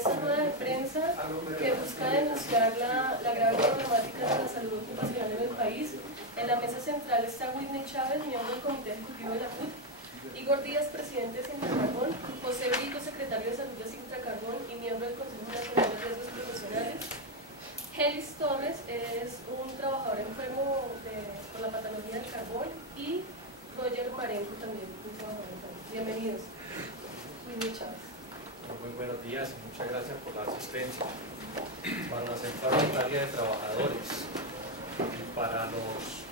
esta rueda de prensa que busca denunciar la grave problemática de la salud ocupacional en el país. En la mesa central está Whitney Chávez, miembro del Comité Ejecutivo de la CUT, Igor Díaz, presidente de Sintracarbón, José Brito, secretario de Salud de Sintracarbón y miembro del Consejo Nacional de Riesgos Profesionales. Helis Torres es un trabajador enfermo con la patología del carbón, y Roger Marenco también, un trabajador enfermo. Bienvenidos. Whitney Chávez. Muy buenos días y muchas gracias por la asistencia. Para la Central Unitaria de Trabajadores y para los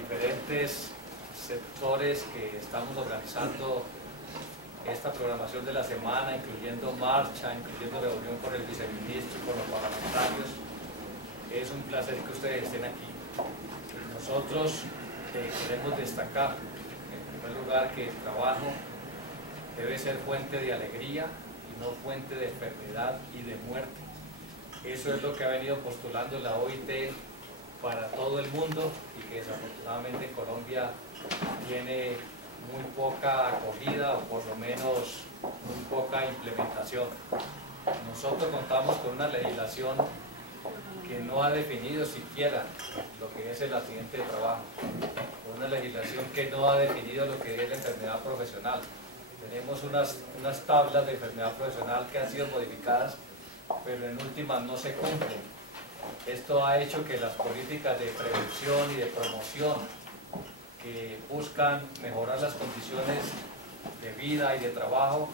diferentes sectores que estamos organizando esta programación de la semana, incluyendo marcha, incluyendo reunión con el viceministro y con los parlamentarios, es un placer que ustedes estén aquí. Nosotros queremos destacar, en primer lugar, que el trabajo debe ser fuente de alegría y no fuente de enfermedad y de muerte. Eso es lo que ha venido postulando la OIT para todo el mundo y que desafortunadamente en Colombia tiene muy poca acogida, o por lo menos muy poca implementación. Nosotros contamos con una legislación que no ha definido siquiera lo que es el accidente de trabajo, una legislación que no ha definido lo que es la enfermedad profesional. Tenemos unas tablas de enfermedad profesional que han sido modificadas, pero en últimas no se cumplen. Esto ha hecho que las políticas de prevención y de promoción que buscan mejorar las condiciones de vida y de trabajo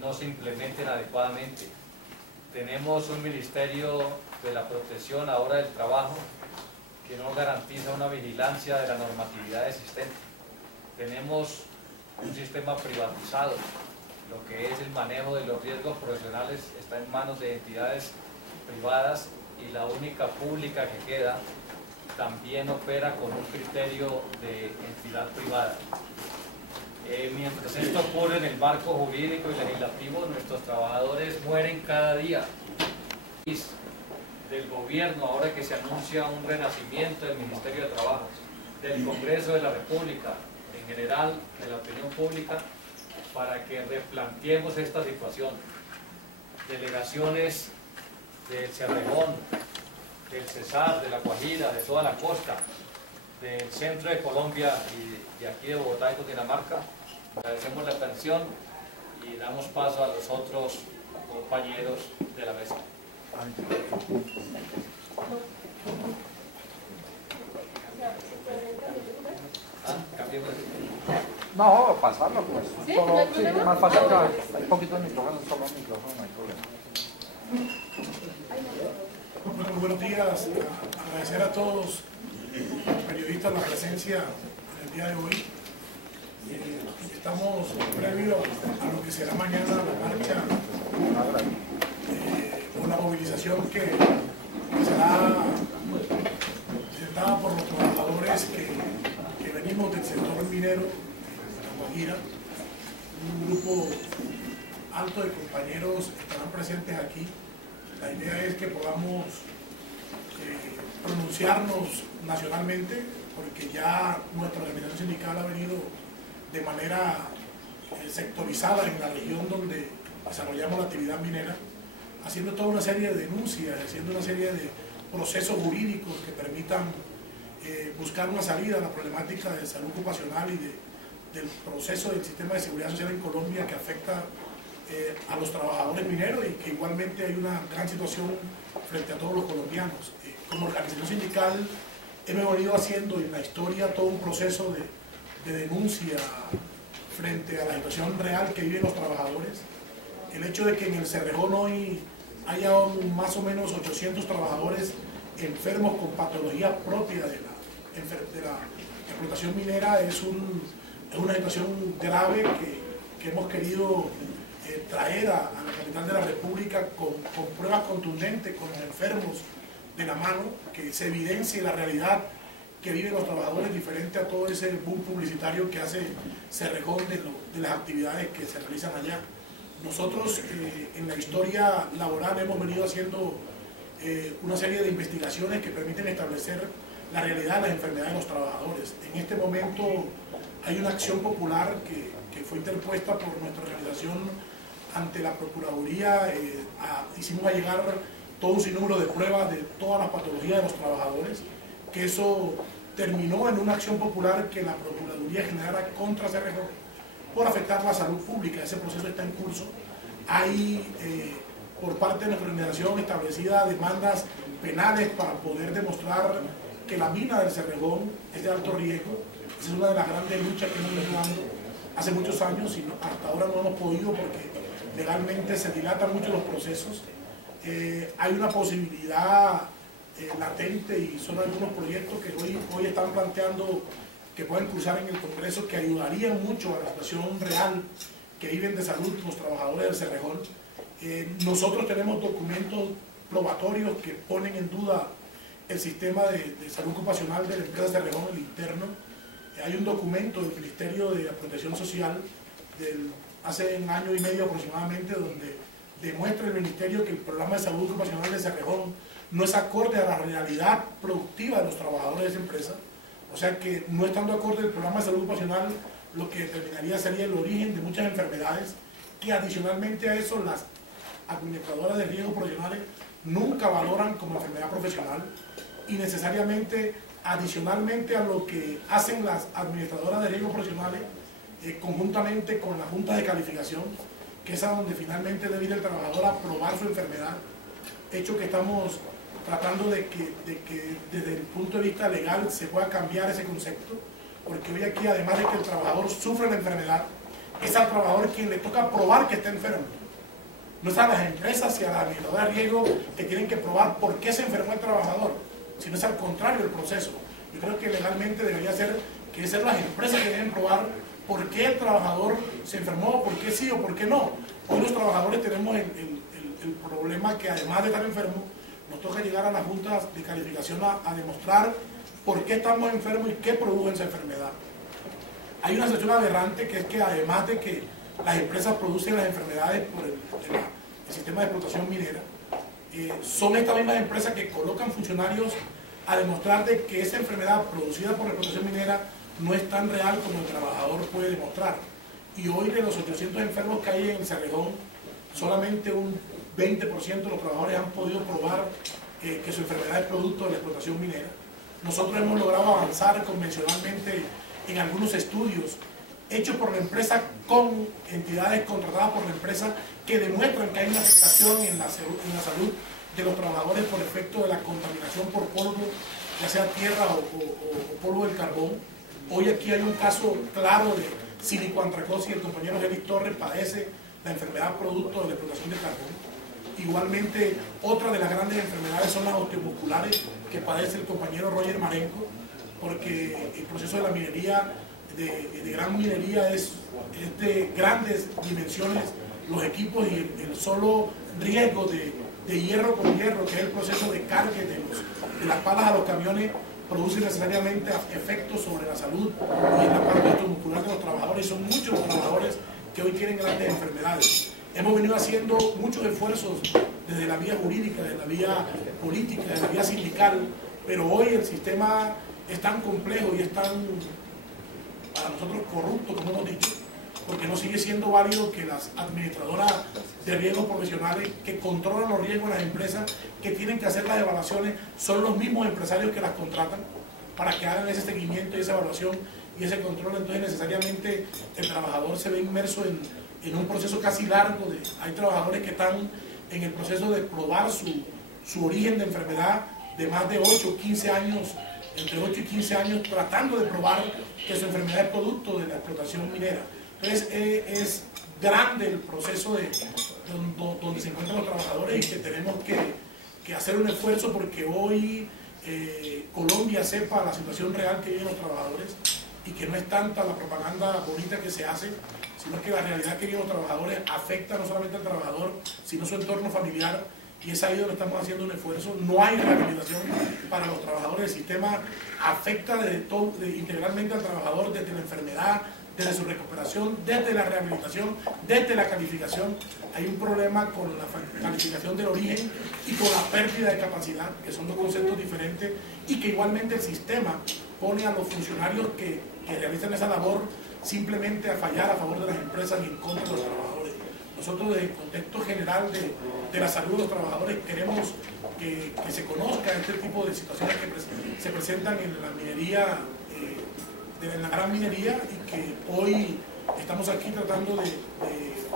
no se implementen adecuadamente. Tenemos un Ministerio de la Protección ahora del Trabajo que no garantiza una vigilancia de la normatividad existente. Tenemos un sistema privatizado, lo que es el manejo de los riesgos profesionales está en manos de entidades privadas y la única pública que queda también opera con un criterio de entidad privada. Mientras esto ocurre en el marco jurídico y legislativo, nuestros trabajadores mueren cada día. Del gobierno, ahora que se anuncia un renacimiento del Ministerio de Trabajo, del Congreso de la República, en general de la opinión pública, para que replanteemos esta situación. Delegaciones del Cerrejón, del Cesar, de la Guajira, de toda la costa, del centro de Colombia y de aquí de Bogotá y Cundinamarca, agradecemos la atención y damos paso a los otros compañeros de la mesa. No, pasarlo pues. ¿Sí? Solo, ¿No hay sí, problema? más fácil que hay un poquito de micrófono, solo un micrófono, no hay problema. Bueno, muy buenos días. Agradecer a todos los periodistas la presencia en el día de hoy. Estamos previo a lo que será mañana la marcha o la movilización que será presentada por los trabajadores que venimos del sector minero de La Guajira. Un grupo alto de compañeros estarán presentes aquí. La idea es que podamos pronunciarnos nacionalmente, porque ya nuestra organización sindical ha venido de manera sectorizada en la región donde desarrollamos la actividad minera, haciendo toda una serie de denuncias, haciendo una serie de procesos jurídicos que permitan buscar una salida a la problemática de salud ocupacional y del proceso del sistema de seguridad social en Colombia que afecta a los trabajadores mineros, y que igualmente hay una gran situación frente a todos los colombianos. Como organización sindical hemos venido haciendo en la historia todo un proceso de denuncia frente a la situación real que viven los trabajadores. El hecho de que en el Cerrejón hoy haya más o menos 800 trabajadores enfermos con patología propia de la explotación minera es una situación grave que hemos querido traer a la capital de la República con pruebas contundentes, con los enfermos de la mano, que se evidencie la realidad que viven los trabajadores diferente a todo ese boom publicitario que hace Cerrejón de las actividades que se realizan allá. Nosotros en la historia laboral hemos venido haciendo una serie de investigaciones que permiten establecer la realidad de las enfermedades de los trabajadores. En este momento hay una acción popular que fue interpuesta por nuestra organización ante la Procuraduría hicimos llegar todo un sinnúmero de pruebas de todas las patologías de los trabajadores, que eso terminó en una acción popular que la Procuraduría generara contra Cerrejón por afectar la salud pública. Ese proceso está en curso. Hay por parte de nuestra organización establecida demandas penales para poder demostrar que la mina del Cerrejón es de alto riesgo. Esa es una de las grandes luchas que hemos venido dando hace muchos años y hasta ahora no hemos podido porque legalmente se dilatan mucho los procesos. Hay una posibilidad latente y son algunos proyectos que hoy están planteando que pueden cruzar en el Congreso, que ayudarían mucho a la situación real que viven de salud los trabajadores del Cerrejón. Nosotros tenemos documentos probatorios que ponen en duda el sistema de salud ocupacional de la empresa Cerrejón, el interno. Hay un documento del Ministerio de Protección Social hace un año y medio aproximadamente, donde demuestra el Ministerio que el programa de salud ocupacional de Cerrejón no es acorde a la realidad productiva de los trabajadores de esa empresa. O sea que no estando acorde el programa de salud ocupacional, lo que determinaría sería el origen de muchas enfermedades, que adicionalmente a eso las administradoras de riesgos profesionales nunca valoran como enfermedad profesional, y necesariamente adicionalmente a lo que hacen las administradoras de riesgos profesionales conjuntamente con las juntas de calificación, que es a donde finalmente debe ir el trabajador a probar su enfermedad, hecho que estamos tratando de que desde el punto de vista legal se pueda cambiar ese concepto, porque hoy aquí, además de que el trabajador sufre la enfermedad, es al trabajador quien le toca probar que está enfermo. No es a las empresas y a las administradoras de riesgo que tienen que probar por qué se enfermó el trabajador, sino es al contrario el proceso. Yo creo que legalmente debería ser que ser las empresas que deben probar por qué el trabajador se enfermó, por qué sí o por qué no. Hoy los trabajadores tenemos el problema que, además de estar enfermos, nos toca llegar a las juntas de calificación a demostrar por qué estamos enfermos y qué produjo esa enfermedad. Hay una situación aberrante, que es que además de que las empresas producen las enfermedades por el sistema de explotación minera, son estas mismas empresas que colocan funcionarios a demostrar de que esa enfermedad producida por la explotación minera no es tan real como el trabajador puede demostrar. Y hoy, de los 800 enfermos que hay en Cerrejón, solamente un 20% de los trabajadores han podido probar que su enfermedad es producto de la explotación minera. Nosotros hemos logrado avanzar convencionalmente en algunos estudios hechos por la empresa con entidades contratadas por la empresa, que demuestran que hay una afectación en la salud de los trabajadores por efecto de la contaminación por polvo, ya sea tierra o polvo del carbón. Hoy aquí hay un caso claro de silicoantracosis. El compañero Félix Torres padece la enfermedad producto de la explotación del carbón. Igualmente, otra de las grandes enfermedades son las osteomusculares, que padece el compañero Roger Marenco, porque el proceso de la minería, de gran minería, es de grandes dimensiones. Los equipos y el solo riesgo de hierro con hierro, que es el proceso de cargue de las palas a los camiones, produce necesariamente efectos sobre la salud y en la parte osteomuscular de los trabajadores. Son muchos los trabajadores que hoy tienen grandes enfermedades. Hemos venido haciendo muchos esfuerzos desde la vía jurídica, desde la vía política, desde la vía sindical, pero hoy el sistema es tan complejo y es tan, para nosotros, corrupto, como hemos dicho, porque no sigue siendo válido que las administradoras de riesgos profesionales que controlan los riesgos en las empresas, que tienen que hacer las evaluaciones, son los mismos empresarios que las contratan para que hagan ese seguimiento y esa evaluación y ese control. Entonces necesariamente el trabajador se ve inmerso en un proceso casi largo. Hay trabajadores que están en el proceso de probar su origen de enfermedad de más de 8 o 15 años, entre 8 y 15 años, tratando de probar que su enfermedad es producto de la explotación minera. Entonces es grande el proceso donde se encuentran los trabajadores, y que tenemos que hacer un esfuerzo porque hoy Colombia sepa la situación real que viven los trabajadores, y que no es tanta la propaganda bonita que se hace, sino que la realidad que viven los trabajadores afecta no solamente al trabajador, sino su entorno familiar, y es ahí donde estamos haciendo un esfuerzo. No hay rehabilitación para los trabajadores. El sistema afecta integralmente al trabajador, desde la enfermedad, desde su recuperación, desde la rehabilitación, desde la calificación. Hay un problema con la calificación del origen y con la pérdida de capacidad, que son dos conceptos diferentes, y que igualmente el sistema pone a los funcionarios que realizan esa labor simplemente a fallar a favor de las empresas y en contra de los trabajadores. Nosotros desde el contexto general de la salud de los trabajadores queremos que se conozca este tipo de situaciones que se presentan en la minería, en la gran minería, y que hoy estamos aquí tratando de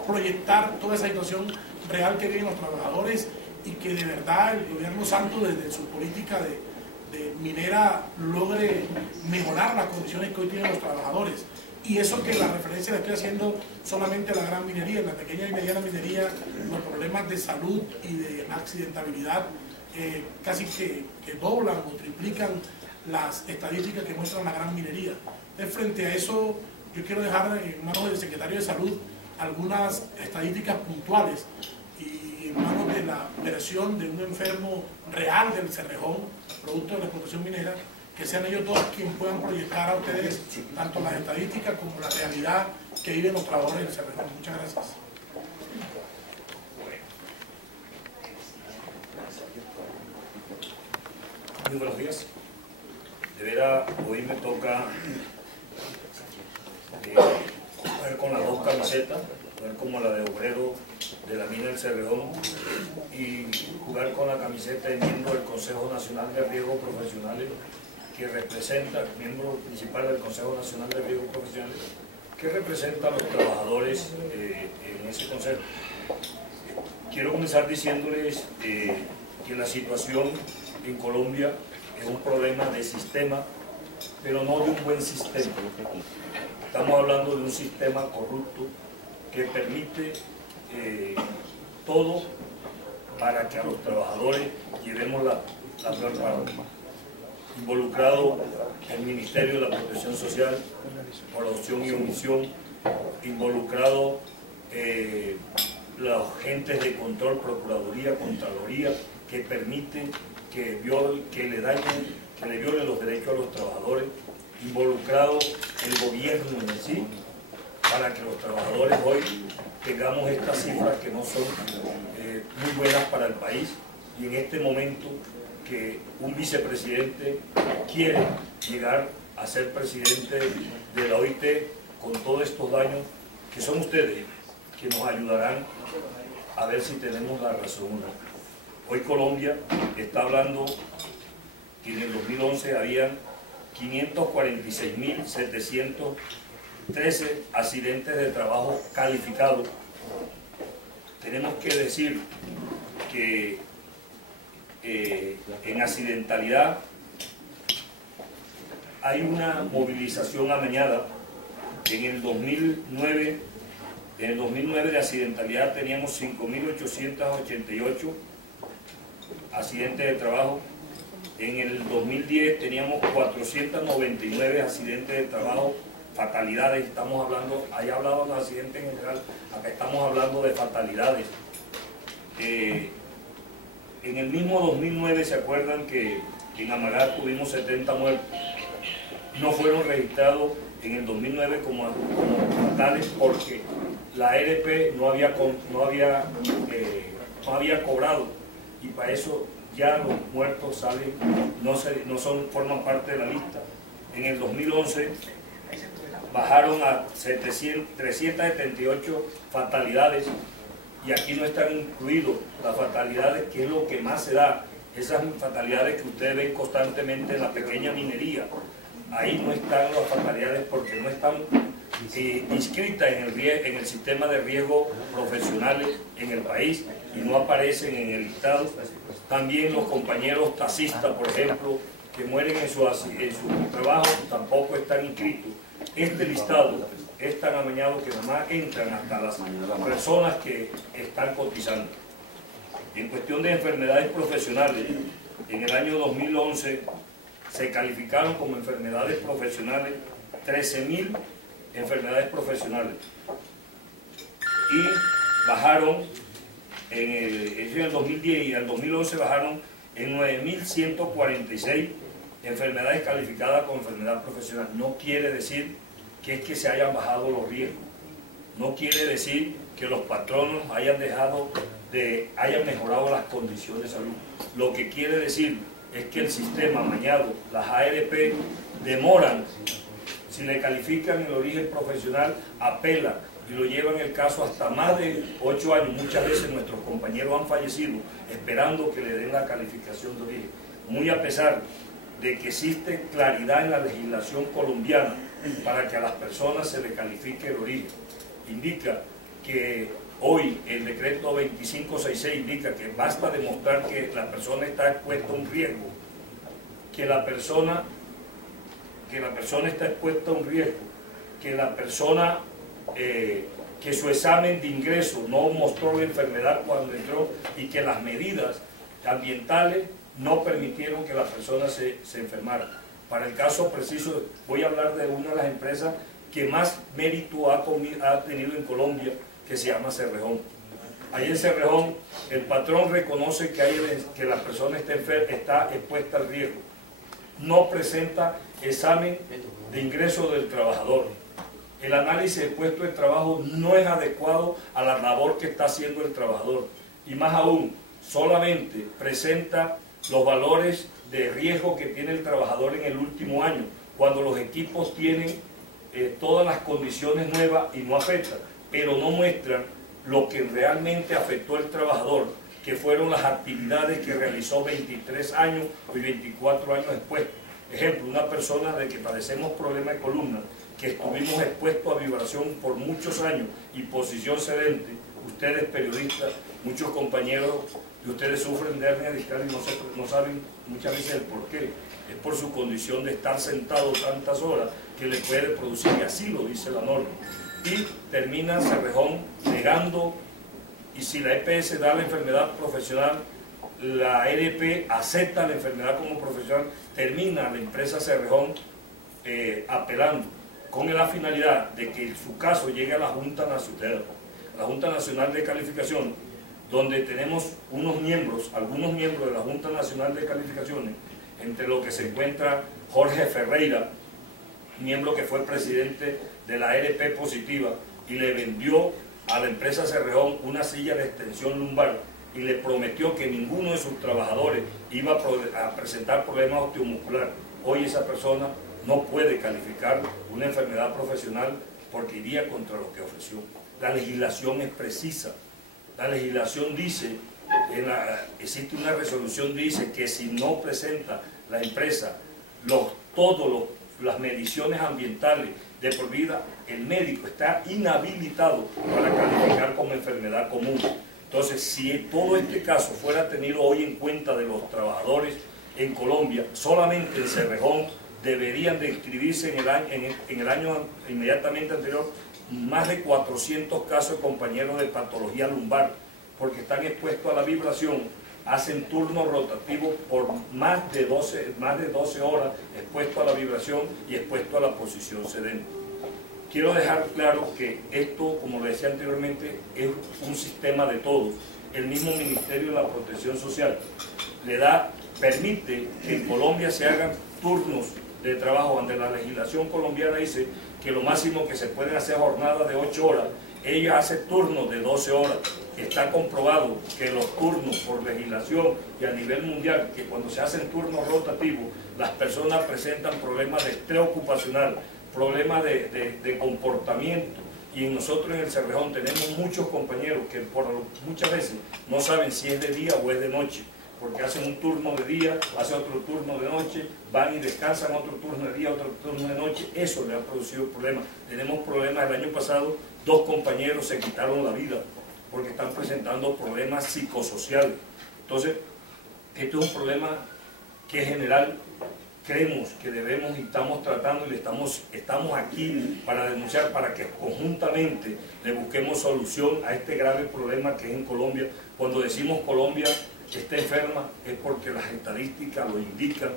proyectar toda esa situación real que viven los trabajadores, y que de verdad el gobierno Santos desde su política de minera logre mejorar las condiciones que hoy tienen los trabajadores. Y eso que la referencia la estoy haciendo solamente a la gran minería. En la pequeña y mediana minería los problemas de salud y de accidentabilidad casi que doblan o triplican las estadísticas que muestran la gran minería. Entonces, frente a eso, yo quiero dejar en manos del secretario de Salud algunas estadísticas puntuales y en manos de la versión de un enfermo real del Cerrejón, producto de la explotación minera, que sean ellos dos quienes puedan proyectar a ustedes tanto las estadísticas como la realidad que viven los trabajadores del Cerrejón. Muchas gracias. Muy buenos días. De veras, hoy me toca jugar con las dos camisetas, jugar como la de obrero de la mina del Cerrejón y jugar con la camiseta de miembro del Consejo Nacional de Riesgos Profesionales, que representa, miembro principal del Consejo Nacional de Riesgos Profesionales, que representa a los trabajadores en ese consejo. Quiero comenzar diciéndoles que la situación en Colombia es un problema de sistema, pero no de un buen sistema. Estamos hablando de un sistema corrupto que permite todo para que a los trabajadores llevemos la peor parte. Involucrado el Ministerio de la Protección Social por opción y omisión, involucrado los agentes de control, Procuraduría, Contraloría, que permiten que le violen los derechos a los trabajadores, involucrado el gobierno en sí, para que los trabajadores hoy tengamos estas cifras que no son muy buenas para el país, y en este momento que un vicepresidente quiere llegar a ser presidente de la OIT con todos estos daños, que son ustedes que nos ayudarán a ver si tenemos la razón o no. Hoy Colombia está hablando que en el 2011 habían 546.713 accidentes de trabajo calificados. Tenemos que decir que en accidentalidad hay una movilización amañada. En el 2009 de accidentalidad teníamos 5.888 accidentes de trabajo. En el 2010 teníamos 499 accidentes de trabajo, fatalidades. Estamos hablando, ahí hablábamos de accidentes en general, acá estamos hablando de fatalidades. En el mismo 2009, ¿se acuerdan que en Amará tuvimos 70 muertos? No fueron registrados en el 2009 como fatales porque la ARP no había cobrado, y para eso ya los muertos salen, forman parte de la lista. En el 2011 bajaron a 378 fatalidades, y aquí no están incluidos las fatalidades, que es lo que más se da, esas fatalidades que ustedes ven constantemente en la pequeña minería. Ahí no están las fatalidades porque no están inscritas en el sistema de riesgo profesionales en el país y no aparecen en el listado. También los compañeros taxistas, por ejemplo, que mueren en su trabajo, tampoco están inscritos. Este listado es tan amañado que nomás entran hasta las personas que están cotizando. En cuestión de enfermedades profesionales, en el año 2011 se calificaron como enfermedades profesionales 13.000 enfermedades profesionales, y bajaron en el 2010 y en el 2011 bajaron en 9.146 enfermedades calificadas como enfermedad profesional. No quiere decir que es que se hayan bajado los riesgos, no quiere decir que los patronos hayan mejorado las condiciones de salud. Lo que quiere decir es que el sistema amañado, las ARP, demoran. Si le califican el origen profesional, apela y lo llevan el caso hasta más de 8 años. Muchas veces nuestros compañeros han fallecido esperando que le den la calificación de origen, muy a pesar de que existe claridad en la legislación colombiana para que a las personas se le califique el origen. Indica que hoy el decreto 2566 indica que basta demostrar que la persona está expuesta a un riesgo, que la persona está expuesta a un riesgo, que la persona, que su examen de ingreso no mostró la enfermedad cuando entró y que las medidas ambientales no permitieron que la persona se enfermara. Para el caso preciso, voy a hablar de una de las empresas que más mérito ha tenido en Colombia, que se llama Cerrejón. Ahí en Cerrejón, el patrón reconoce que la persona está expuesta al riesgo. No presenta examen de ingreso del trabajador. El análisis de puesto de trabajo no es adecuado a la labor que está haciendo el trabajador. Y más aún, solamente presenta los valores de riesgo que tiene el trabajador en el último año, cuando los equipos tienen todas las condiciones nuevas y no afectan, pero no muestran lo que realmente afectó al trabajador, que fueron las actividades que realizó 23 años y 24 años después. Ejemplo, una persona de que padecemos problemas de columna, que estuvimos expuestos a vibración por muchos años y posición sedente, ustedes periodistas, muchos compañeros de ustedes sufren de hernia discal y no saben muchas veces el por qué. Es por su condición de estar sentado tantas horas que le puede producir, y así lo dice la norma. Y termina Cerrejón negando, y si la EPS da la enfermedad profesional, la EDP acepta la enfermedad como profesional, termina la empresa Cerrejón apelando, con la finalidad de que su caso llegue a la Junta Nacional de Calificación, donde tenemos algunos miembros de la Junta Nacional de Calificaciones, entre los que se encuentra Jorge Ferreira, miembro que fue presidente de la EDP positiva, y le vendió a la empresa Cerrejón una silla de extensión lumbar y le prometió que ninguno de sus trabajadores iba a presentar problemas osteomusculares. Hoy esa persona no puede calificar una enfermedad profesional porque iría contra lo que ofreció. La legislación es precisa. La legislación dice, existe una resolución, dice que si no presenta la empresa todas las mediciones ambientales de por vida, el médico está inhabilitado para calificar como enfermedad común. Entonces, si todo este caso fuera tenido hoy en cuenta de los trabajadores en Colombia, solamente en Cerrejón deberían de inscribirse en el año inmediatamente anterior más de 400 casos de compañeros de patología lumbar, porque están expuestos a la vibración, hacen turnos rotativos por más de 12 horas expuestos a la vibración y expuestos a la posición sedente. Quiero dejar claro que esto, como lo decía anteriormente, es un sistema de todos. El mismo Ministerio de la Protección Social permite que en Colombia se hagan turnos de trabajo, donde la legislación colombiana dice que lo máximo que se pueden hacer jornadas de 8 horas. Ella hace turnos de 12 horas. Está comprobado que los turnos por legislación y a nivel mundial, que cuando se hacen turnos rotativos, las personas presentan problemas de estrés ocupacional, problemas de comportamiento. Y nosotros en el Cerrejón tenemos muchos compañeros que muchas veces no saben si es de día o es de noche, porque hacen un turno de día, hacen otro turno de noche, van y descansan, otro turno de día, otro turno de noche. Eso le ha producido problemas. Tenemos problemas. El año pasado 2 compañeros se quitaron la vida porque están presentando problemas psicosociales. Entonces, esto es un problema que es general. Creemos que debemos y estamos tratando y estamos aquí para denunciar, para que conjuntamente le busquemos solución a este grave problema que es en Colombia. Cuando decimos Colombia está enferma es porque las estadísticas lo indican,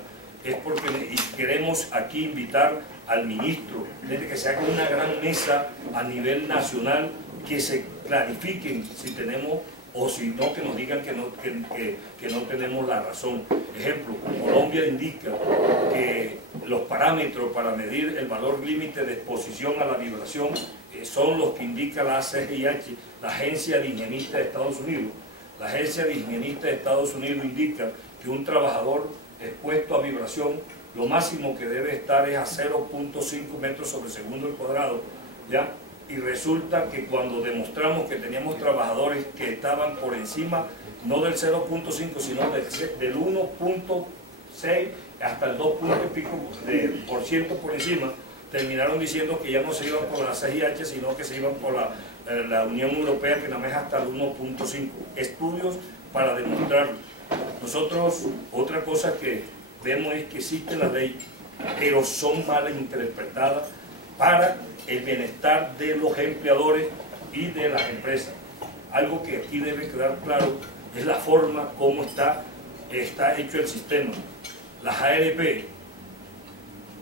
es porque queremos aquí invitar al ministro de que se haga una gran mesa a nivel nacional, que se clarifiquen si tenemos o si no, que nos digan que no tenemos la razón. Ejemplo, Colombia indica que los parámetros para medir el valor límite de exposición a la vibración son los que indica la ACGIH, la Agencia de Higienistas de Estados Unidos. La Agencia de Higienistas de Estados Unidos indica que un trabajador expuesto a vibración, lo máximo que debe estar es a 0.5 metros sobre segundo al cuadrado, ¿ya? y resulta que cuando demostramos que teníamos trabajadores que estaban por encima, no del 0.5, sino del 1.6 hasta el 2 y pico por ciento por encima, terminaron diciendo que ya no se iban por la CIH, sino que se iban por la Unión Europea, que nada más hasta el 1.5. Estudios para demostrarlo. Nosotros, otra cosa que vemos es que existe la ley, pero son mal interpretadas para el bienestar de los empleadores y de las empresas. Algo que aquí debe quedar claro es la forma como está hecho el sistema. Las ARP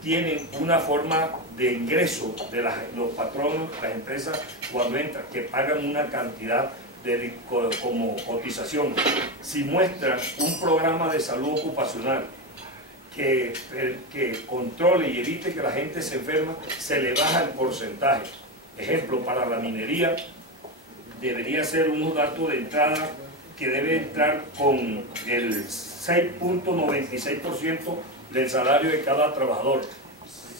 tienen una forma de ingreso de los patronos, las empresas, cuando entran, que pagan una cantidad como cotización. Si muestran un programa de salud ocupacional que controle y evite que la gente se enferma, se le baja el porcentaje. Ejemplo, para la minería debería ser unos datos de entrada que debe entrar con el 6.96% del salario de cada trabajador.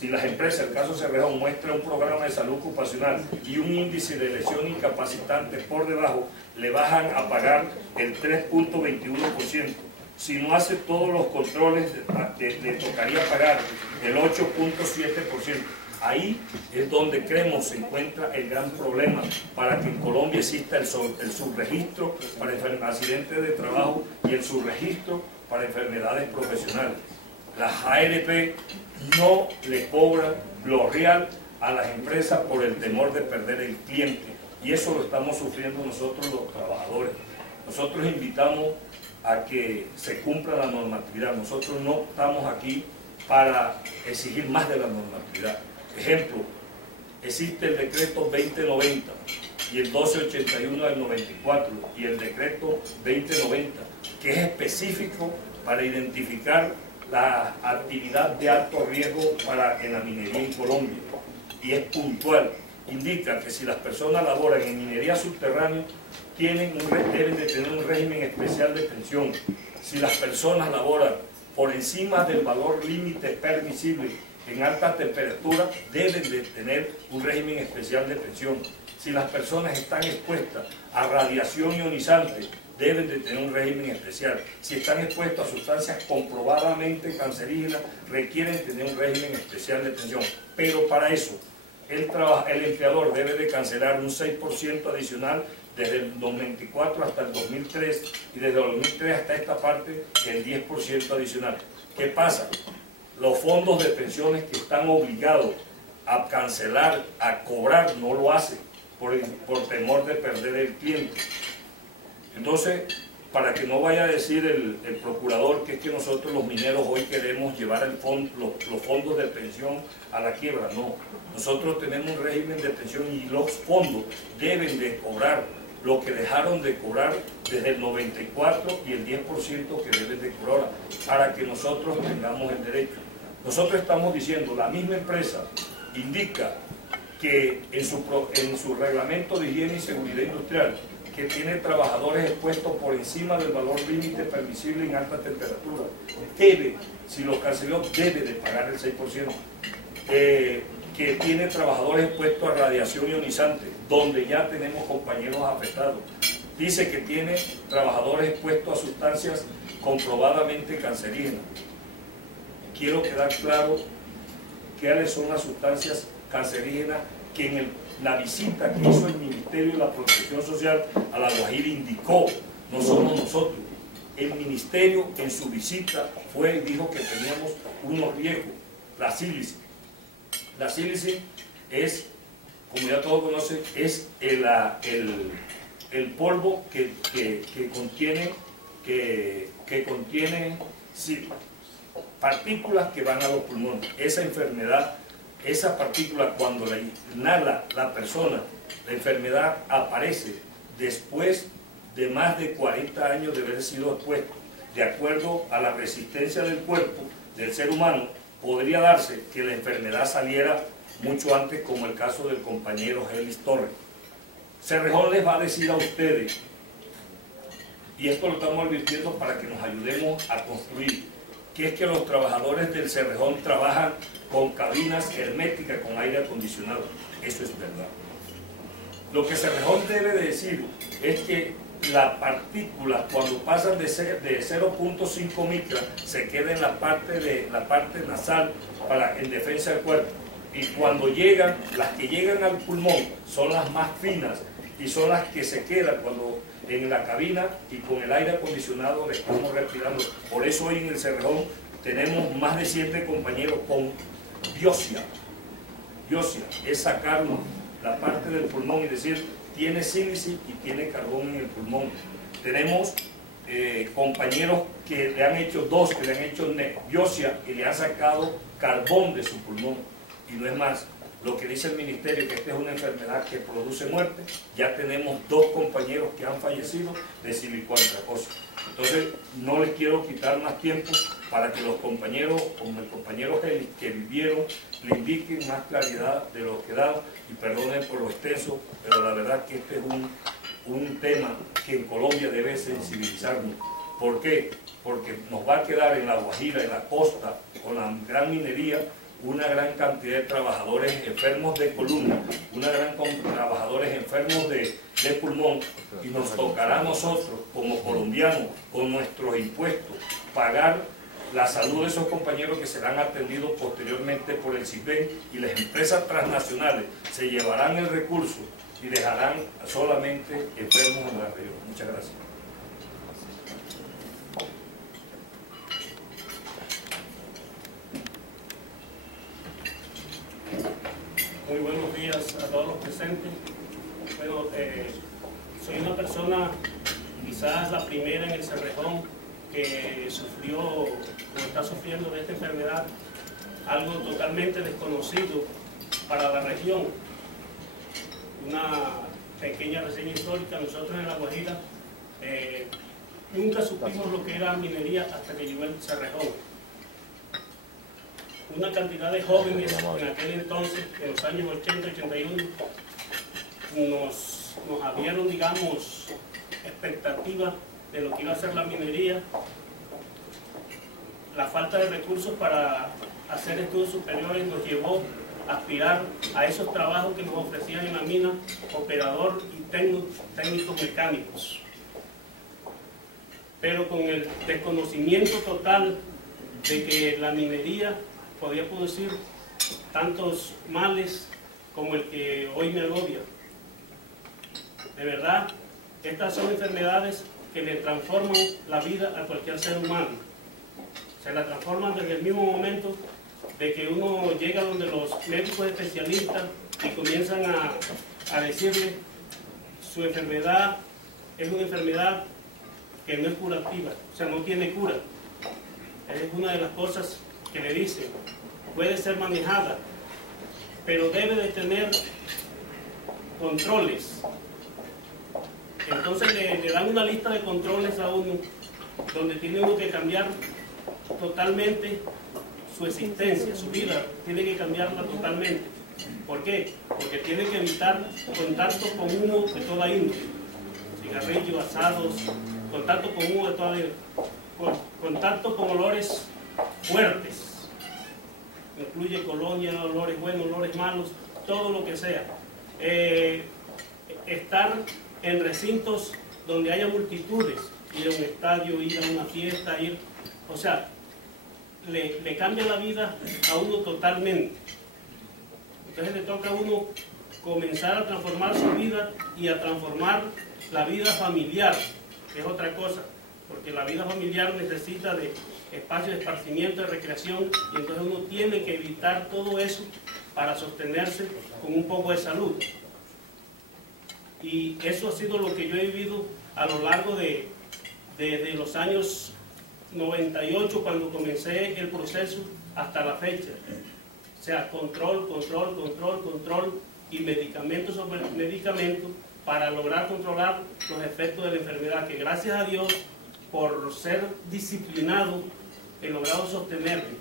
Si las empresas, el caso Cerrejón, muestra un programa de salud ocupacional y un índice de lesión incapacitante por debajo, le bajan a pagar el 3.21%. Si no hace todos los controles, le tocaría pagar el 8.7%. Ahí es donde creemos se encuentra el gran problema para que en Colombia exista el subregistro para accidentes de trabajo y el subregistro para enfermedades profesionales. Las ARP no le cobran lo real a las empresas por el temor de perder el cliente, y eso lo estamos sufriendo nosotros los trabajadores. Nosotros invitamos a que se cumpla la normatividad.Nosotros no estamos aquí para exigir más de la normatividad. Ejemplo, existe el decreto 2090 y el 1281 del 94 y el decreto 2090, que es específico para identificar la actividad de alto riesgo en la minería en Colombia, y es puntual. Indica que si las personas laboran en minería subterránea, deben de tener un régimen especial de pensión. Si las personas laboran por encima del valor límite permisible en alta temperatura, deben de tener un régimen especial de pensión. Si las personas están expuestas a radiación ionizante, deben de tener un régimen especial. Si están expuestos a sustancias comprobadamente cancerígenas, requieren tener un régimen especial de pensión. Pero para eso, el empleador debe de cancelar un 6% adicional desde el 94 hasta el 2003, y desde el 2003 hasta esta parte, el 10% adicional. ¿Qué pasa? Los fondos de pensiones que están obligados a cancelar, a cobrar, no lo hacen por temor de perder el cliente. Entonces, para que no vaya a decir el procurador que es que nosotros los mineros hoy queremos llevar los fondos de pensión a la quiebra, no. Nosotros tenemos un régimen de pensión y los fondos deben de cobrar lo que dejaron de cobrar desde el 94 y el 10% que deben de cobrar para que nosotros tengamos el derecho. Nosotros estamos diciendo, la misma empresa indica que en su reglamento de higiene y seguridad industrial, que tiene trabajadores expuestos por encima del valor límite permisible en alta temperatura, si los canceló, debe de pagar el 6%. Que tiene trabajadores expuestos a radiación ionizante, donde ya tenemos compañeros afectados. Dice que tiene trabajadores expuestos a sustancias comprobadamente cancerígenas. Quiero quedar claro cuáles son las sustancias cancerígenas que en la visita que hizo el Ministerio de la Protección Social a La Guajira indicó, no somos nosotros. El Ministerio en su visita dijo que teníamos unos riesgos, la sílice. La sílice es, como ya todos conocen, es el polvo que contiene sí, partículas que van a los pulmones. Esa enfermedad, esa partícula, cuando la inhala la persona, la enfermedad aparece después de más de 40 años de haber sido expuesto. De acuerdo a la resistencia del cuerpo del ser humano, podría darse que la enfermedad saliera mucho antes, como el caso del compañero Gelis Torres. Cerrejón les va a decir a ustedes, y esto lo estamos advirtiendo para que nos ayudemos a construir, que es que los trabajadores del Cerrejón trabajan con cabinas herméticas con aire acondicionado. Eso es verdad. Lo que Cerrejón debe de decir es que las partículas cuando pasan de 0.5 micras se quedan en la parte nasal en defensa del cuerpo. Y cuando llegan, las que llegan al pulmón son las más finas y son las que se quedan cuando en la cabina y con el aire acondicionado estamos respirando. Por eso hoy en el Cerrejón tenemos más de 7 compañeros con biopsia. Biopsia es sacar la parte del pulmón y decir, tiene sílice y tiene carbón en el pulmón. Tenemos compañeros que le han hecho que le han hecho biopsia y le han sacado carbón de su pulmón. Y no es más, lo que dice el ministerio, que esta es una enfermedad que produce muerte. Ya tenemos 2 compañeros que han fallecido de silicoantracosis. Entonces, no les quiero quitar más tiempo para que los compañeros, como el compañero que vivieron, le indiquen más claridad de lo que da. Y perdonen por lo extenso, pero la verdad que este es un tema que en Colombia debe sensibilizarnos. ¿Por qué? Porque nos va a quedar en la Guajira, en la costa, con la gran minería, una gran cantidad de trabajadores enfermos de columna, una gran cantidad de trabajadores enfermos de pulmón, y nos tocará a nosotros, como colombianos, con nuestros impuestos, pagar la salud de esos compañeros que serán atendidos posteriormente por el CISBEN, y las empresas transnacionales se llevarán el recurso y dejarán solamente enfermos en la región. Muchas gracias. Muy buenos días a todos los presentes. Bueno, soy una persona, quizás la primera en el Cerrejón, que sufrió o está sufriendo de esta enfermedad, algo totalmente desconocido para la región. Una pequeña reseña histórica: nosotros en La Guajira nunca supimos lo que era minería hasta que llegó el Cerrejón. Una cantidad de jóvenes en aquel entonces, en los años 80-81, nos abrieron, digamos, expectativas de lo que iba a ser la minería. La falta de recursos para hacer estudios superiores nos llevó a aspirar a esos trabajos que nos ofrecían en la mina, operador y técnicos mecánicos. Pero con el desconocimiento total de que la minería podía producir tantos males como el que hoy me agobia. De verdad, estas son enfermedades que le transforman la vida a cualquier ser humano. Se la transforman desde el mismo momento de que uno llega donde los médicos especialistas y comienzan a decirle su enfermedad es una enfermedad que no es curativa, o sea, no tiene cura. Es una de las cosas que le dicen. Puede ser manejada, pero debe de tener controles. Entonces le dan una lista de controles a uno, donde tiene uno que cambiar totalmente su existencia, su vida, tiene que cambiarla totalmente. ¿Por qué? Porque tiene que evitar contacto con humo de toda índole, cigarrillos, asados, contacto con humo de toda índole, contacto con olores fuertes. Incluye colonia, olores buenos, olores malos, todo lo que sea. Estar en recintos donde haya multitudes, ir a un estadio, ir a una fiesta, o sea, le cambia la vida a uno totalmente. Entonces le toca a uno comenzar a transformar su vida y a transformar la vida familiar, que es otra cosa, porque la vida familiar necesita de espacio de esparcimiento, de recreación, y entonces uno tiene que evitar todo eso para sostenerse con un poco de salud. Y eso ha sido lo que yo he vivido a lo largo de los años 98, cuando comencé el proceso, hasta la fecha. O sea, control y medicamento sobre medicamento para lograr controlar los efectos de la enfermedad, que gracias a Dios, por ser disciplinado, he logrado sostenerme.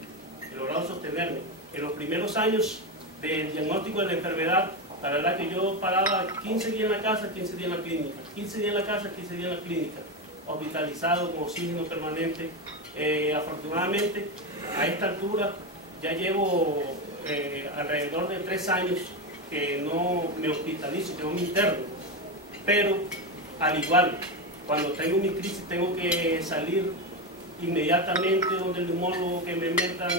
En los primeros años del diagnóstico de la enfermedad, la verdad que yo paraba 15 días en la casa, 15 días en la clínica, 15 días en la casa, 15 días en la clínica, hospitalizado con oxígeno permanente. Afortunadamente, a esta altura ya llevo alrededor de 3 años que no me hospitalizo, que no me interno, pero al igual, cuando tengo mi crisis tengo que salir inmediatamente donde el neumólogo, que me metan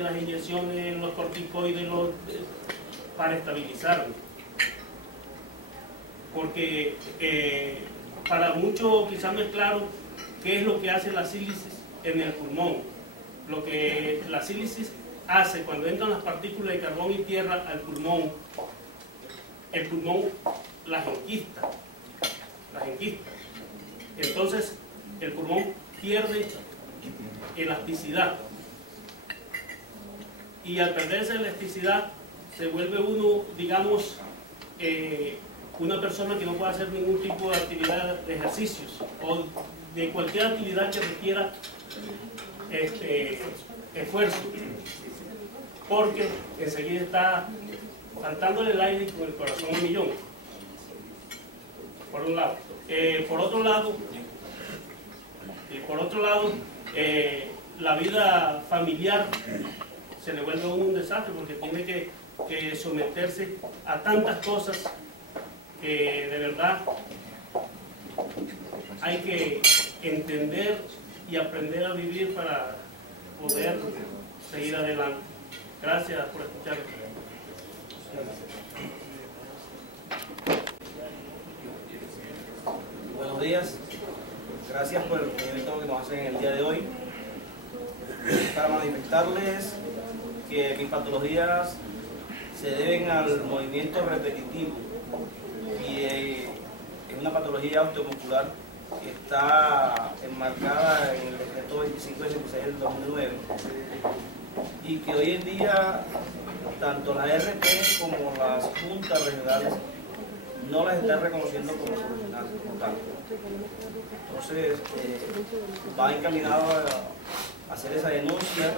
las inyecciones, los corticoides, para estabilizarme. Porque para muchos quizás no es claro qué es lo que hace la sílisis en el pulmón. Lo que la sílisis hace cuando entran las partículas de carbón y tierra al pulmón, el pulmón las enquista. Entonces el pulmón pierde elasticidad, y al perder esa elasticidad se vuelve uno, digamos, una persona que no puede hacer ningún tipo de actividad de ejercicios o de cualquier actividad que requiera esfuerzo, porque enseguida está faltándole el aire y con el corazón a millón, por un lado. Por otro lado, la vida familiar se le vuelve a uno un desastre, porque tiene que someterse a tantas cosas que de verdad hay que entender y aprender a vivir para poder seguir adelante. Gracias por escucharme. Buenos días, gracias por el evento que nos hacen el día de hoy para manifestarles que mis patologías se deben al movimiento repetitivo y es una patología osteomuscular que está enmarcada en el decreto 2566 del 2009 y que hoy en día tanto la RT como las juntas regionales no las están reconociendo como profesionales como tal. Entonces va encaminado a hacer esa denuncia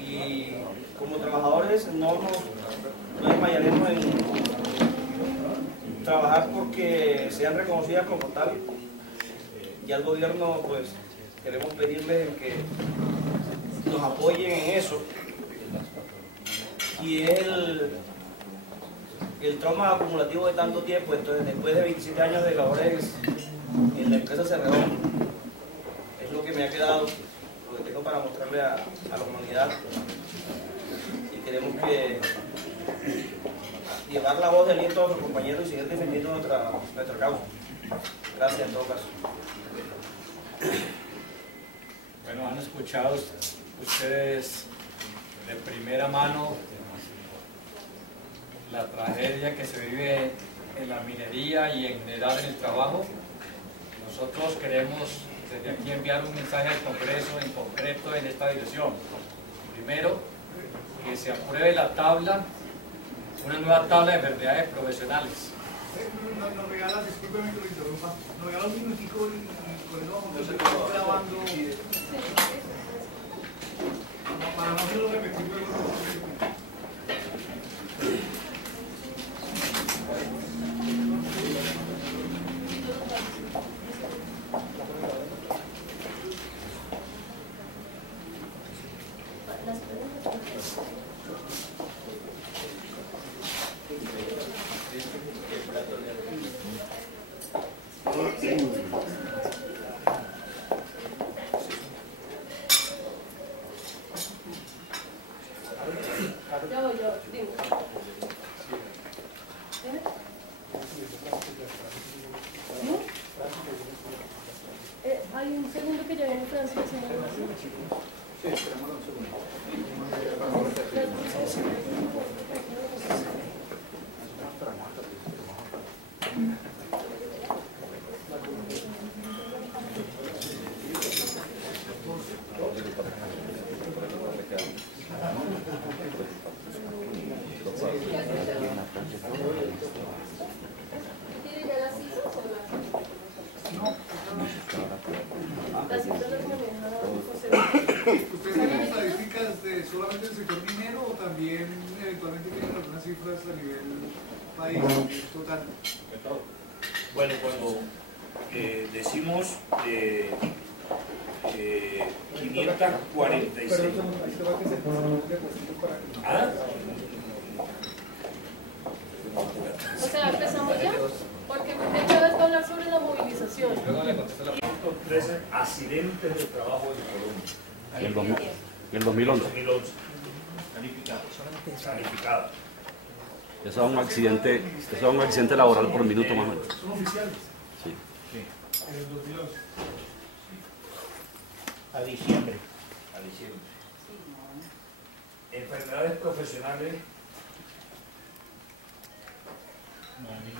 y como trabajadores no desmayaremos en trabajar porque sean reconocidas como tal. Y al gobierno pues queremos pedirles que nos apoyen en eso, y el trauma acumulativo de tanto tiempo. Entonces, después de 27 años de labores en la empresa Cerrejón, es lo que me ha quedado, lo que tengo para mostrarle a la humanidad, y queremos que llevar la voz de aliento a nuestros compañeros y seguir defendiendo nuestra causa. Gracias en todo caso. Bueno, han escuchado ustedes de primera mano la tragedia que se vive en la minería y en general en el trabajo. Nosotros queremos desde aquí enviar un mensaje al Congreso, en concreto en esta dirección. Primero, que se apruebe la tabla, una nueva tabla de enfermedades profesionales. Nos regala, discúlpeme que lo interrumpa, nos regala un minutico y con eso vamos a estar grabando para no hacerlo repetir luego. Hay un segundo que ya viene Francia, señor. Sí, esperemos un segundo. ¿Ustedes tienen estadísticas solamente del sector minero o también eventualmente tienen algunas cifras a nivel país total? Bueno, cuando decimos 546. ¿Ah? sea, empezamos ya, porque Whitney Chávez va a hablar sobre la movilización. Luego le contesto la 13 accidentes de trabajo en Colombia. El 2011. 2011. Calificada. Eso es un accidente laboral por minuto más o menos. Son oficiales. Sí. En el 2011. A diciembre. Enfermedades profesionales,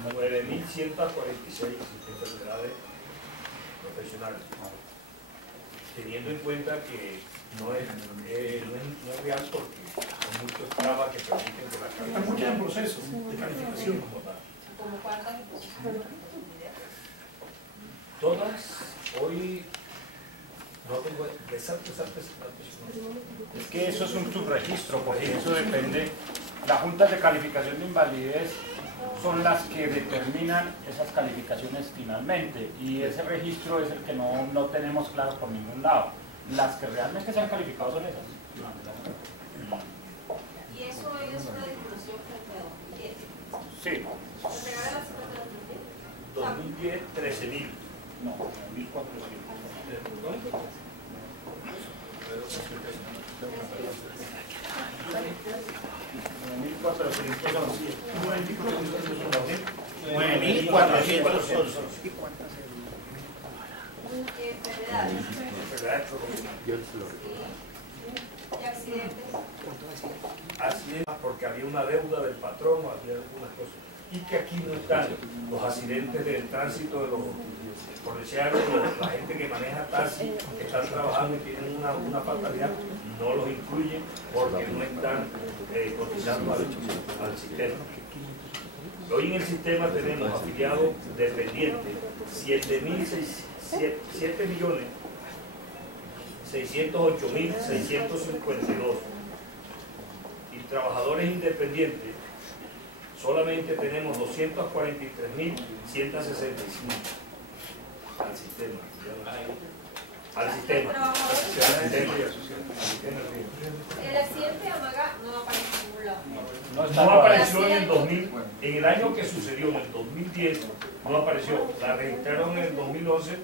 9.146 enfermedades profesionales. Teniendo en cuenta que no es real porque hay muchos trabas que permiten que la Hay muchas en proceso de calificación. ¿Como cuántas? Todas, hoy no tengo exacto. Es que eso es un subregistro, porque eso depende. Las juntas de calificación de invalidez son las que determinan esas calificaciones finalmente, y ese registro es el que no tenemos claro por ningún lado. Las que realmente se han calificado son esas. ¿Y eso es una disminución frente a 2010? Sí. ¿Se regala la cifra de 2010? 2010, 13.000. No, 1.400. Enfermedades. ¿Y accidentes? Accidentes porque había una deuda del patrón, había algunas cosas. Y que aquí no están los accidentes del tránsito de los policiales, la gente que maneja taxi, que están trabajando y tienen una fatalidad, no los incluyen porque no están cotizando al sistema. Hoy en el sistema tenemos afiliados dependientes 7.608.652 y trabajadores independientes solamente tenemos 243.165 al sistema. El accidente de Amaga no aparece en ningún lado. No apareció en el 2000, en el año que sucedió, en el 2010, no apareció. La registraron en el 2011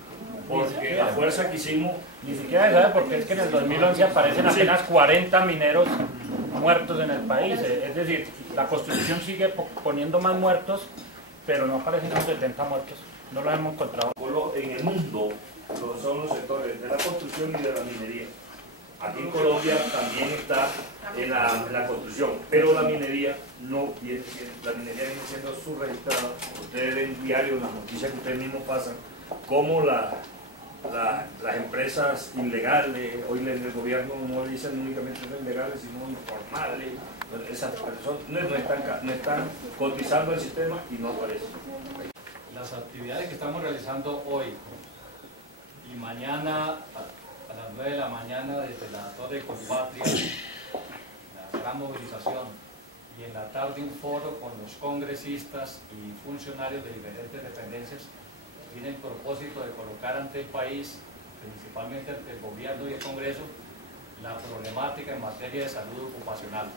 porque la fuerza que hicimos. Ni siquiera se sabe porque es que en el 2011 aparecen apenas 40 mineros muertos en el país. Es decir, la Constitución sigue poniendo más muertos, pero no aparecen los 70 muertos. No los hemos encontrado. En el mundo son los sectores de la construcción y de la minería. Aquí en Colombia también está en la construcción, pero la minería no viene, la minería viene siendo subregistrada. Ustedes ven diario en las noticias que ustedes mismos pasan, como las empresas ilegales, hoy el gobierno no dicen únicamente ilegales, sino informales, esas personas no están cotizando el sistema y no aparecen. Las actividades que estamos realizando hoy y mañana a las 9 de la mañana desde la Torre de Colpatria, la gran movilización, y en la tarde un foro con los congresistas y funcionarios de diferentes dependencias, tiene el propósito de colocar ante el país, principalmente ante el gobierno y el Congreso, la problemática en materia de salud ocupacional.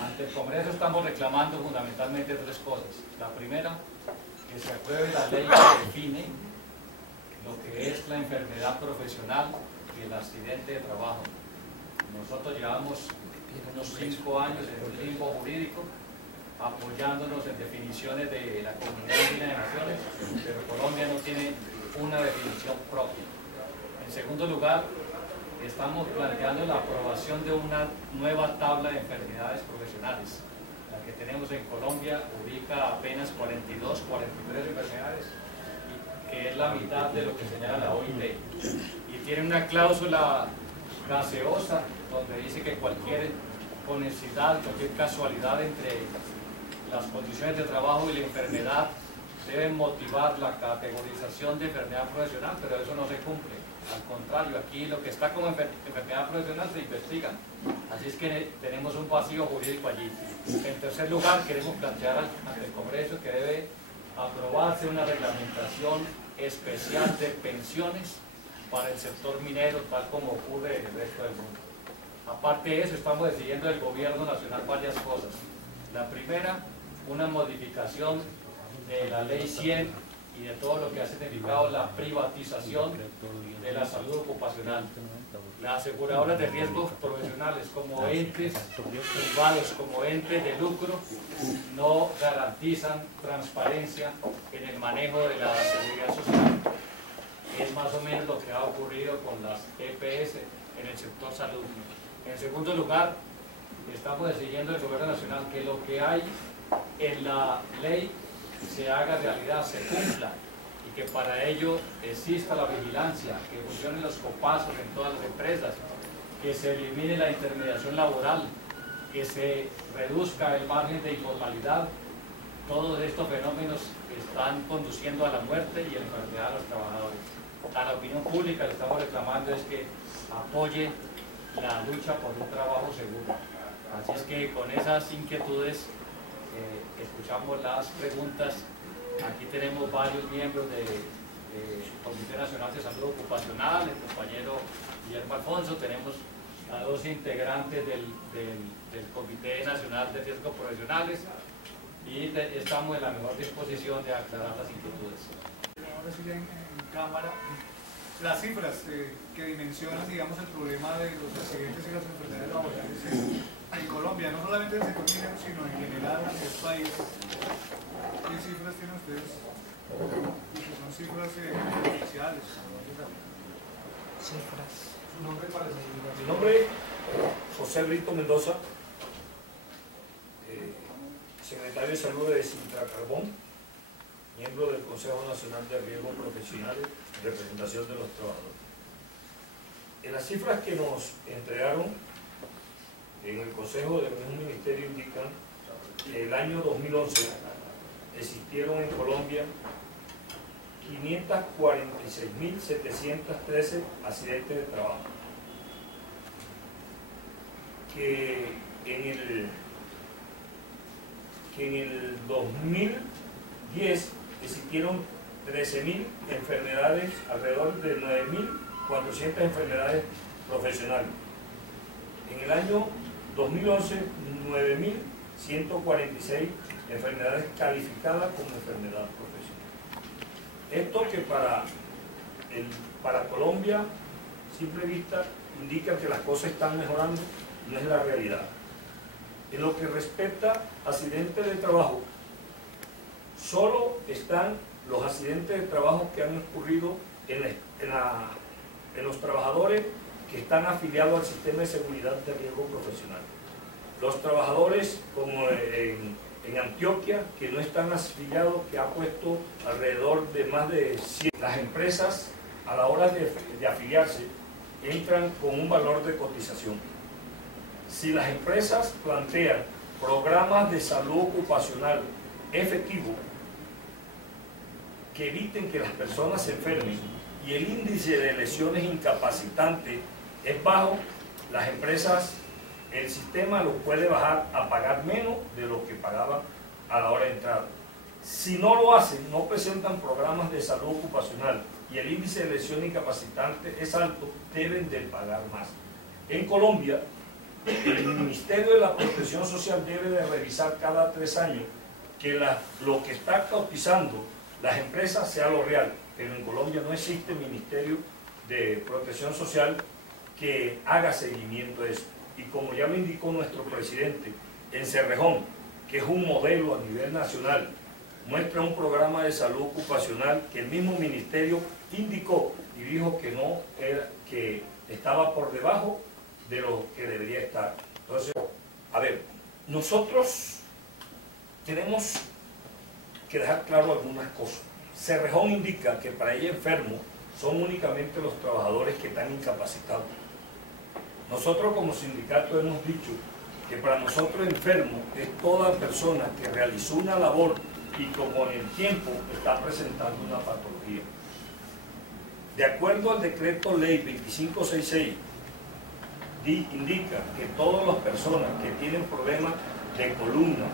Ante el Congreso estamos reclamando fundamentalmente tres cosas. La primera, que se apruebe la ley que define lo que es la enfermedad profesional y el accidente de trabajo. Nosotros llevamos unos 5 años en un limbo jurídico, apoyándonos en definiciones de la Comunidad Andina de Naciones, pero Colombia no tiene una definición propia. En segundo lugar, estamos planteando la aprobación de una nueva tabla de enfermedades profesionales. La que tenemos en Colombia ubica apenas 42, 43 enfermedades, que es la mitad de lo que señala la OIT. Y tiene una cláusula gaseosa donde dice que cualquier conexidad, cualquier casualidad entre las condiciones de trabajo y la enfermedad deben motivar la categorización de enfermedad profesional, pero eso no se cumple. Al contrario, aquí lo que está como enfermedad profesional se investiga. Así es que tenemos un vacío jurídico allí. En tercer lugar, queremos plantear ante el Congreso que debe aprobarse una reglamentación especial de pensiones para el sector minero, tal como ocurre en el resto del mundo. Aparte de eso, estamos decidiendo del Gobierno Nacional varias cosas. La primera, una modificación de la Ley 100 y de todo lo que ha significado la privatización de la salud ocupacional. Las aseguradoras de riesgos profesionales como entes privados, como entes de lucro, no garantizan transparencia en el manejo de la seguridad social. Es más o menos lo que ha ocurrido con las EPS en el sector salud. En segundo lugar, estamos exigiendo del Gobierno Nacional que lo que hay en la ley se haga realidad, se cumpla, y que para ello exista la vigilancia, que funcionen los copasos en todas las empresas, que se elimine la intermediación laboral, que se reduzca el margen de informalidad. Todos estos fenómenos están conduciendo a la muerte y a la enfermedad de los trabajadores. A la opinión pública le estamos reclamando es que apoye la lucha por un trabajo seguro. Así es que con esas inquietudes escuchamos las preguntas. Aquí tenemos varios miembros del Comité Nacional de Salud Ocupacional, el compañero Guillermo Alfonso, tenemos a dos integrantes del Comité Nacional de Riesgos Profesionales y estamos en la mejor disposición de aclarar las inquietudes. Ahora sí en cámara, las cifras que dimensionan, digamos, el problema de los accidentes y las enfermedades laborales en Colombia, no solamente en el sector minero, sino en general en el país. ¿Qué cifras tienen ustedes? Son cifras oficiales. Cifras. ¿Su nombre para el seguridad? Mi nombre es José Brito Mendoza, secretario de Salud de Sintra Carbón, miembro del Consejo Nacional de Riesgos Profesionales, representación de los trabajadores. En las cifras que nos entregaron en el Consejo del mismo Ministerio indican que el año 2011 existieron en Colombia 546.713 accidentes de trabajo, que en el 2010 existieron 13.000 enfermedades, alrededor de 9.400 enfermedades profesionales. En el año 2011, 9.146 enfermedades calificadas como enfermedad profesional. Esto que para Colombia, a simple vista, indica que las cosas están mejorando, no es la realidad. En lo que respecta a accidentes de trabajo, solo están los accidentes de trabajo que han ocurrido en los trabajadores que están afiliados al sistema de seguridad de riesgo profesional. Los trabajadores como en Antioquia, que no están afiliados, que ha puesto alrededor de más de 100. Las empresas, a la hora de afiliarse, entran con un valor de cotización. Si las empresas plantean programas de salud ocupacional efectivos que eviten que las personas se enfermen y el índice de lesiones incapacitantes es bajo, las empresas, el sistema los puede bajar a pagar menos de lo que pagaban a la hora de entrar. Si no lo hacen, no presentan programas de salud ocupacional y el índice de lesión incapacitante es alto, deben de pagar más. En Colombia, el Ministerio de la Protección Social debe de revisar cada 3 años que lo que está cotizando las empresas sea lo real, pero en Colombia no existe Ministerio de Protección Social que haga seguimiento de eso. Y como ya lo indicó nuestro presidente, en Cerrejón, que es un modelo a nivel nacional, muestra un programa de salud ocupacional que el mismo ministerio indicó y dijo que no era, que estaba por debajo de lo que debería estar. Entonces, a ver, nosotros tenemos que dejar claro algunas cosas. Cerrejón indica que para ella enfermo son únicamente los trabajadores que están incapacitados. Nosotros como sindicato hemos dicho que para nosotros enfermo es toda persona que realizó una labor y como en el tiempo está presentando una patología. De acuerdo al decreto ley 2566, indica que todas las personas que tienen problemas de columna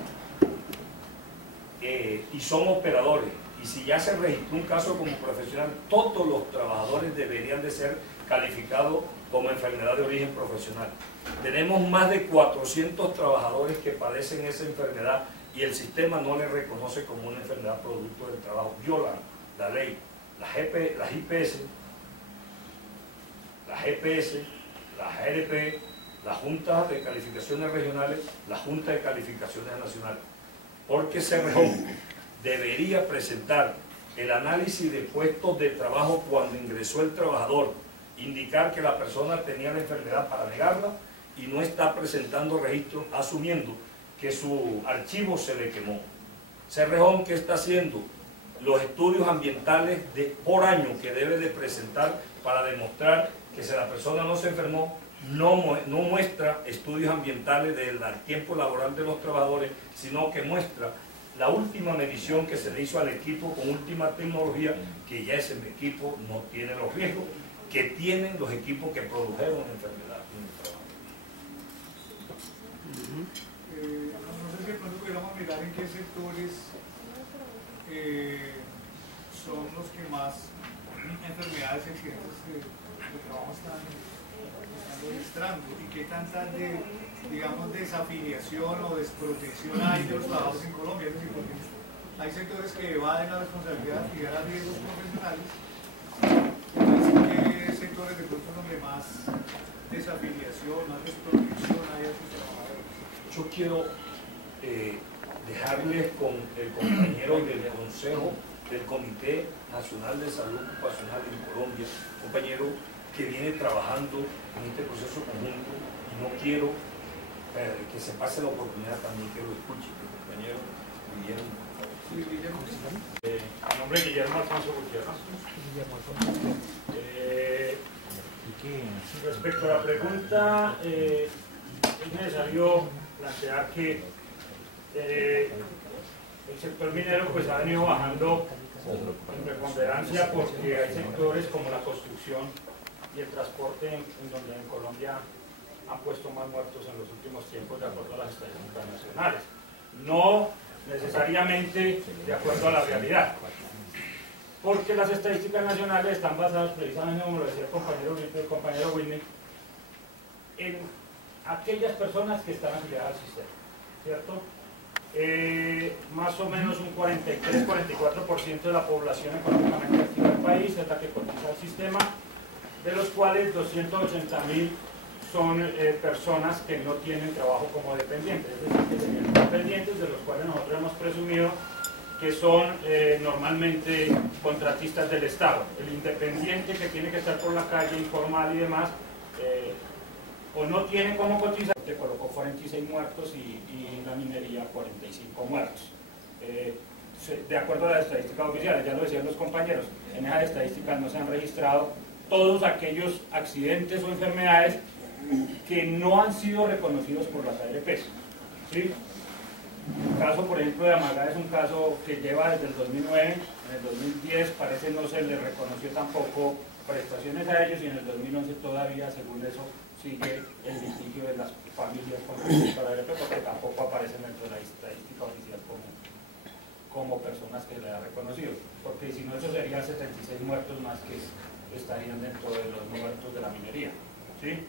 y son operadores, y si ya se registró un caso como profesional, todos los trabajadores deberían de ser calificados como enfermedad de origen profesional. Tenemos más de 400 trabajadores que padecen esa enfermedad y el sistema no le reconoce como una enfermedad producto del trabajo, violan la ley. Las IPS, las GPS, las ARP, las juntas de calificaciones regionales, la Junta de Calificaciones Nacionales. Porque Cerrejón debería presentar el análisis de puestos de trabajo cuando ingresó el trabajador, indicar que la persona tenía la enfermedad para negarla y no está presentando registros asumiendo que su archivo se le quemó. Cerrejón, ¿qué está haciendo? Los estudios ambientales por año que debe de presentar para demostrar que si la persona no se enfermó, no muestra estudios ambientales del tiempo laboral de los trabajadores, sino que muestra la última medición que se le hizo al equipo con última tecnología, que ya ese equipo no tiene los riesgos que tienen los equipos que produjeron la enfermedad en el trabajo. No sé si de pronto pudiéramos mirar en qué sectores son los que más enfermedades y accidentes de trabajo están registrando y qué tanta digamos, desafiliación o desprotección hay de los trabajadores en Colombia. Es decir, porque hay sectores que evaden la responsabilidad de fijar a riesgos profesionales. ¿Qué sectores de pronto donde más desafiliación, más desprotección hay a sus trabajadores? Yo quiero dejarles con el compañero del Consejo del Comité Nacional de Salud Ocupacional en Colombia, compañero que viene trabajando en este proceso conjunto, y no quiero que se pase la oportunidad también que lo escuche, el compañero Guillermo. Mi nombre es Guillermo Alfonso Gutiérrez. Respecto a la pregunta, es necesario plantear que el sector minero pues ha venido bajando en preponderancia porque hay sectores como la construcción y el transporte en donde en Colombia han puesto más muertos en los últimos tiempos de acuerdo a las estadísticas nacionales. No necesariamente de acuerdo a la realidad, porque las estadísticas nacionales están basadas precisamente, como lo decía el compañero Whitney, en aquellas personas que están afiliadas al sistema, ¿cierto? Más o menos un 43-44% de la población económicamente activa del país es la que cotiza al sistema, de los cuales 280.000 son personas que no tienen trabajo como dependientes, es decir, que serían dependientes, de los cuales nosotros hemos presumido que son normalmente contratistas del Estado. El independiente que tiene que estar por la calle, informal y demás, o no tiene cómo cotizar, te colocó 46 muertos y la minería 45 muertos. De acuerdo a las estadísticas oficiales, ya lo decían los compañeros, en esas estadísticas no se han registrado todos aquellos accidentes o enfermedades que no han sido reconocidos por las ARPs. ¿Sí? El caso, por ejemplo, de Amagá es un caso que lleva desde el 2009, en el 2010 parece no se le reconoció tampoco prestaciones a ellos y en el 2011 todavía, según eso, sigue el litigio de las familias con respecto a la ARP porque tampoco aparecen dentro de la estadística oficial como personas que le ha reconocido, porque si no eso serían 76 muertos más que estarían dentro de los muertos de la minería, ¿sí?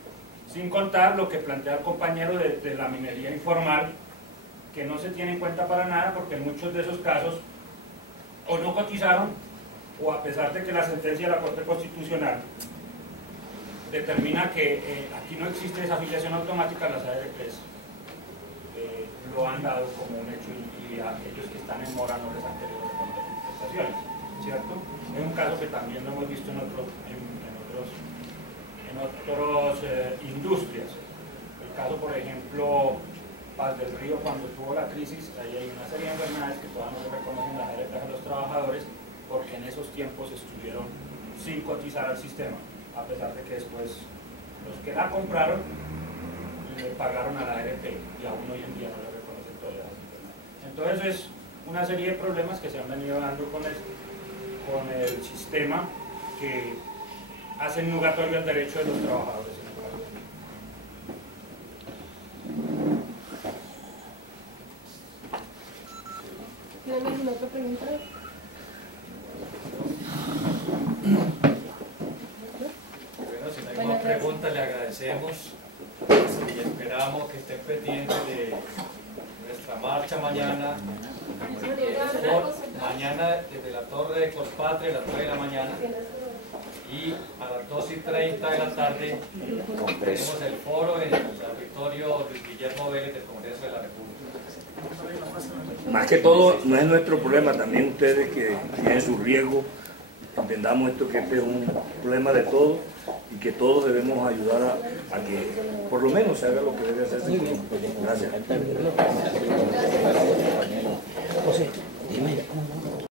Sin contar lo que plantea el compañero de la minería informal, que no se tiene en cuenta para nada porque en muchos de esos casos o no cotizaron o a pesar de que la sentencia de la Corte Constitucional determina que aquí no existe esa afiliación automática, las ARPs lo han dado como un hecho y a aquellos que están en mora no les han querido responder sus prestaciones, ¿cierto? Es un caso que también lo hemos visto en otras industrias. El caso, por ejemplo, Paz del Río, cuando tuvo la crisis, ahí hay una serie de enfermedades que todavía no se reconocen las ARPs a los trabajadores porque en esos tiempos estuvieron sin cotizar al sistema, a pesar de que después los que la compraron le pagaron a la ARP y aún hoy en día no le reconocen todas las enfermedades. Entonces es una serie de problemas que se han venido dando con el sistema que hacen nugatorio el derecho de los trabajadores en el país. ¿Tienen alguna otra pregunta? Bueno, si no hay más preguntas, le agradecemos y esperamos que estén pendientes de nuestra nuestra marcha mañana, mañana desde la Torre de Colpatria a las 9 de la mañana, y a las 2:30 de la tarde tenemos el foro en el auditorio Luis Guillermo Vélez del Congreso de la República. Más que todo, no es nuestro problema, también ustedes que tienen su riesgo, entendamos esto, que este es un problema de todos y que todos debemos ayudar a que por lo menos se haga lo que debe hacerse. Gracias.